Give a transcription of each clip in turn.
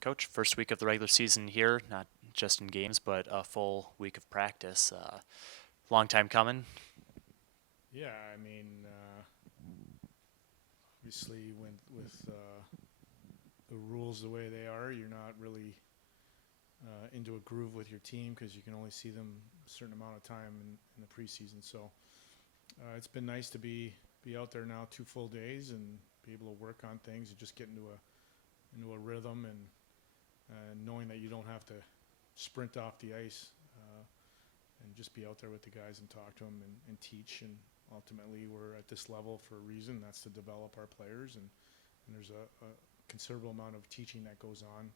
Coach, first week of the regular season here, not just in games, but a full week of practice. Long time coming. Yeah, I mean, obviously, when with the rules the way they are, you're not really into a groove with your team because you can only see them a certain amount of time in the preseason. So it's been nice to be out there now 2 full days and be able to work on things and just get into a rhythm and knowing that you don't have to sprint off the ice and just be out there with the guys and talk to them and teach. And ultimately, we're at this level for a reason. That's to develop our players. And there's a considerable amount of teaching that goes on,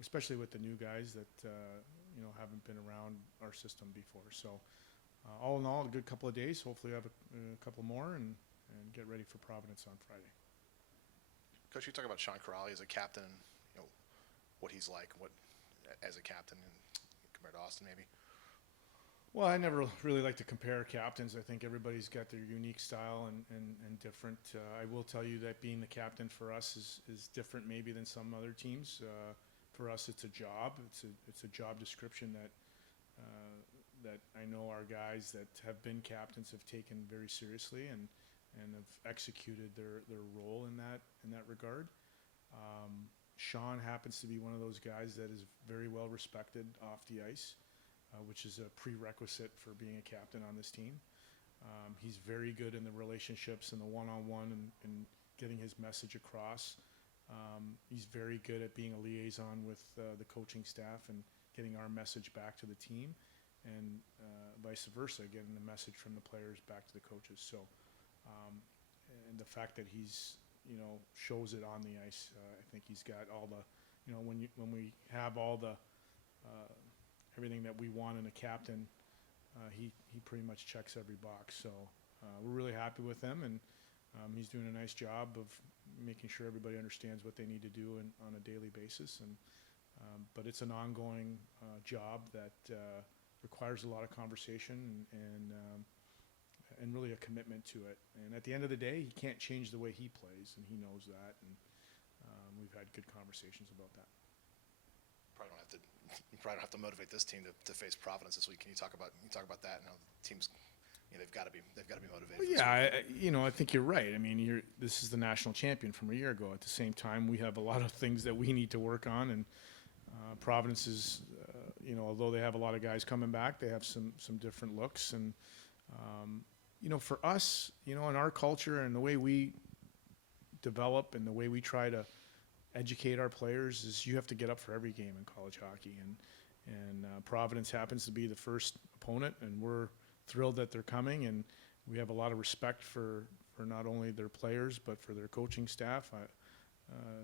especially with the new guys that haven't been around our system before. So all in all, a good couple of days. Hopefully, have a couple more and get ready for Providence on Friday. Coach, you talk about Sean Corrali as a captain and what he's like, what as a captain and compared to Austin maybe. Well, I never really like to compare captains. I think everybody's got their unique style and different. I will tell you that being the captain for us is different maybe than some other teams. For us, it's a job. It's a job description that I know our guys that have been captains have taken very seriously and have executed their role in that regard. Sean happens to be one of those guys that is very well respected off the ice, which is a prerequisite for being a captain on this team. He's very good in the relationships and the one-on-one and getting his message across. He's very good at being a liaison with the coaching staff and getting our message back to the team, and vice versa, getting the message from the players back to the coaches. So, um, and the fact that he's shows it on the ice, I think he's got all the when we have all the everything that we want in a captain, he pretty much checks every box. So we're really happy with him, and he's doing a nice job of making sure everybody understands what they need to do on a daily basis. And but it's an ongoing job that requires a lot of conversation and really a commitment to it. And at the end of the day, he can't change the way he plays, and he knows that. And we've had good conversations about that. Probably don't have to. You probably don't have to motivate this team to face Providence this week. Can you talk about that and how the teams, they've got to be motivated. Well, For this yeah, week. I think you're right. I mean, this is the national champion from a year ago. At the same time, we have a lot of things that we need to work on, and Providence is, although they have a lot of guys coming back, they have some different looks, and for us, in our culture and the way we develop and the way we try to educate our players is you have to get up for every game in college hockey, and Providence happens to be the first opponent, and we're thrilled that they're coming, and we have a lot of respect for not only their players but for their coaching staff.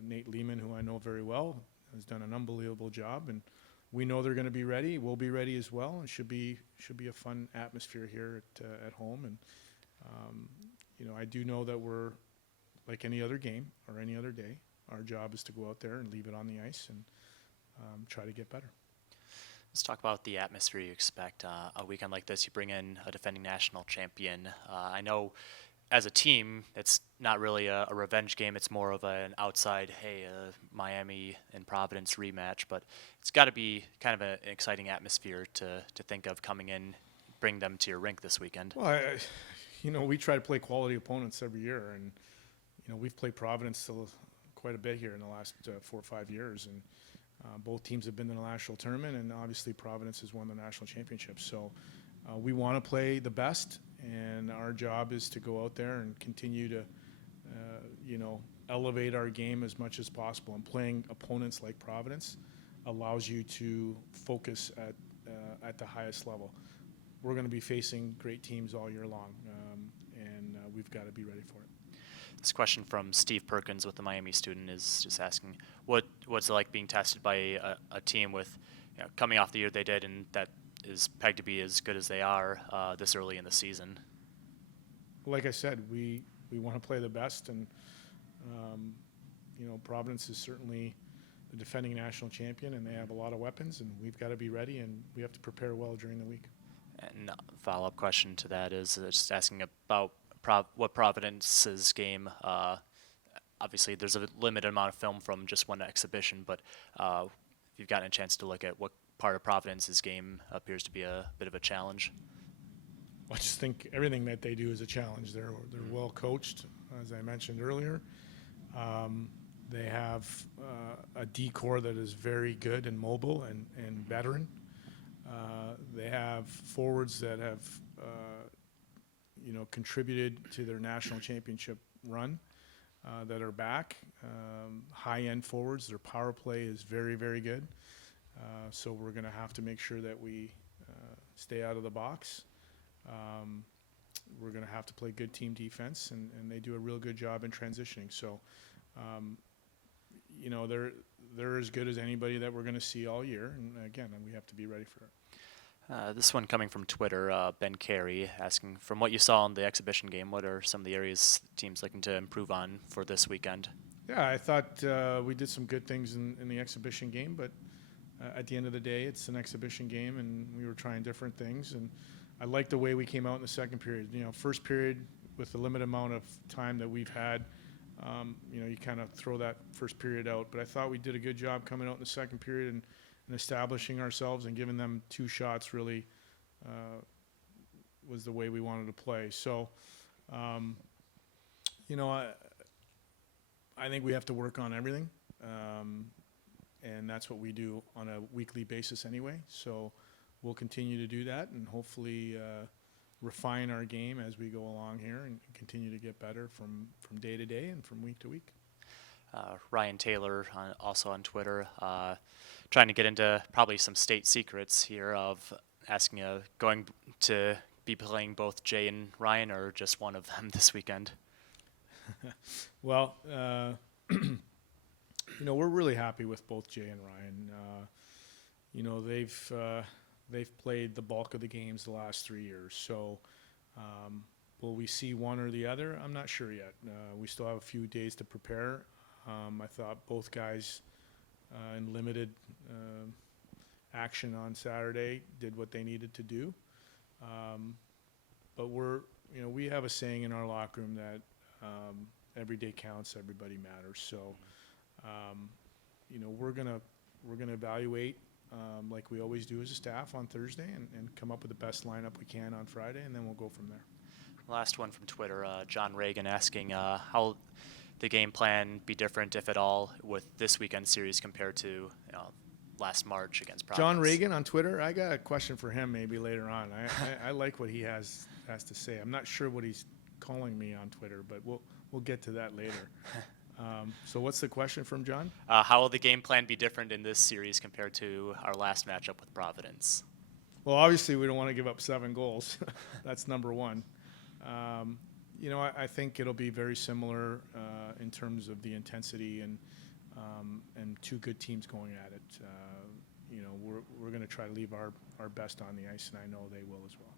Nate Lehman, who I know very well, has done an unbelievable job, and we know they're going to be ready. We'll be ready as well, and should be a fun atmosphere here at home. And I do know that we're like any other game or any other day. Our job is to go out there and leave it on the ice and try to get better. Let's talk about the atmosphere you expect. A weekend like this, you bring in a defending national champion. I know as a team, it's not really a revenge game. It's more of an outside, hey, Miami and Providence rematch. But it's got to be kind of an exciting atmosphere to think of coming in, bring them to your rink this weekend. Well, we try to play quality opponents every year, and we've played Providence still quite a bit here in the last 4 or 5 years, and both teams have been in the national tournament, and obviously Providence has won the national championship. So we want to play the best, and our job is to go out there and continue to, elevate our game as much as possible. And playing opponents like Providence allows you to focus at the highest level. We're going to be facing great teams all year long, and we've got to be ready for it. This question from Steve Perkins with the Miami student is just asking, what's it like being tested by a team with coming off the year they did and that is pegged to be as good as they are this early in the season? Like I said, we want to play the best, and Providence is certainly the defending national champion, and they have a lot of weapons, and we've got to be ready, and we have to prepare well during the week. And a follow-up question to that is just asking about what Providence's game obviously there's a limited amount of film from just one exhibition, but if you've gotten a chance to look at what part of Providence's game appears to be a bit of a challenge. I just think everything that they do is a challenge. They're well coached, as I mentioned earlier. They have a D core that is very good and mobile and veteran. They have forwards that have contributed to their national championship run that are back. High-end forwards. Their power play is very, very good. So we're going to have to make sure that we stay out of the box. We're going to have to play good team defense, and they do a real good job in transitioning. So, they're as good as anybody that we're going to see all year. And again, we have to be ready for it. This one coming from Twitter, Ben Carey asking, from what you saw in the exhibition game, what are some of the areas the team's looking to improve on for this weekend? Yeah, I thought we did some good things in the exhibition game, but at the end of the day, it's an exhibition game, and we were trying different things. And I like the way we came out in the second period. First period, with the limited amount of time that we've had, you kind of throw that first period out. But I thought we did a good job coming out in the second period and establishing ourselves and giving them two shots really was the way we wanted to play. So, I think we have to work on everything. And that's what we do on a weekly basis anyway. So we'll continue to do that and hopefully refine our game as we go along here and continue to get better from day to day and from week to week. Ryan Taylor, also on Twitter, trying to get into probably some state secrets here of asking going to be playing both Jay and Ryan or just one of them this weekend. Well, we're really happy with both Jay and Ryan. They've played the bulk of the games the last 3 years. So will we see one or the other? I'm not sure yet. We still have a few days to prepare. I thought both guys in limited action on Saturday did what they needed to do. But we have a saying in our locker room that every day counts, everybody matters. So, we're gonna evaluate like we always do as a staff on Thursday and come up with the best lineup we can on Friday, and then we'll go from there. Last one from Twitter, John Reagan asking how the game plan be different, if at all, with this weekend series compared to last March against Providence. John Reagan on Twitter. I got a question for him maybe later on. I like what he has to say. I'm not sure what he's calling me on Twitter, but we'll get to that later. So what's the question from John? How will the game plan be different in this series compared to our last matchup with Providence? Well, obviously we don't want to give up 7 goals. That's number one. I think it'll be very similar in terms of the intensity and two good teams going at it. We're going to try to leave our best on the ice, and I know they will as well.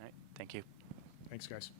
All right, thank you. Thanks, guys.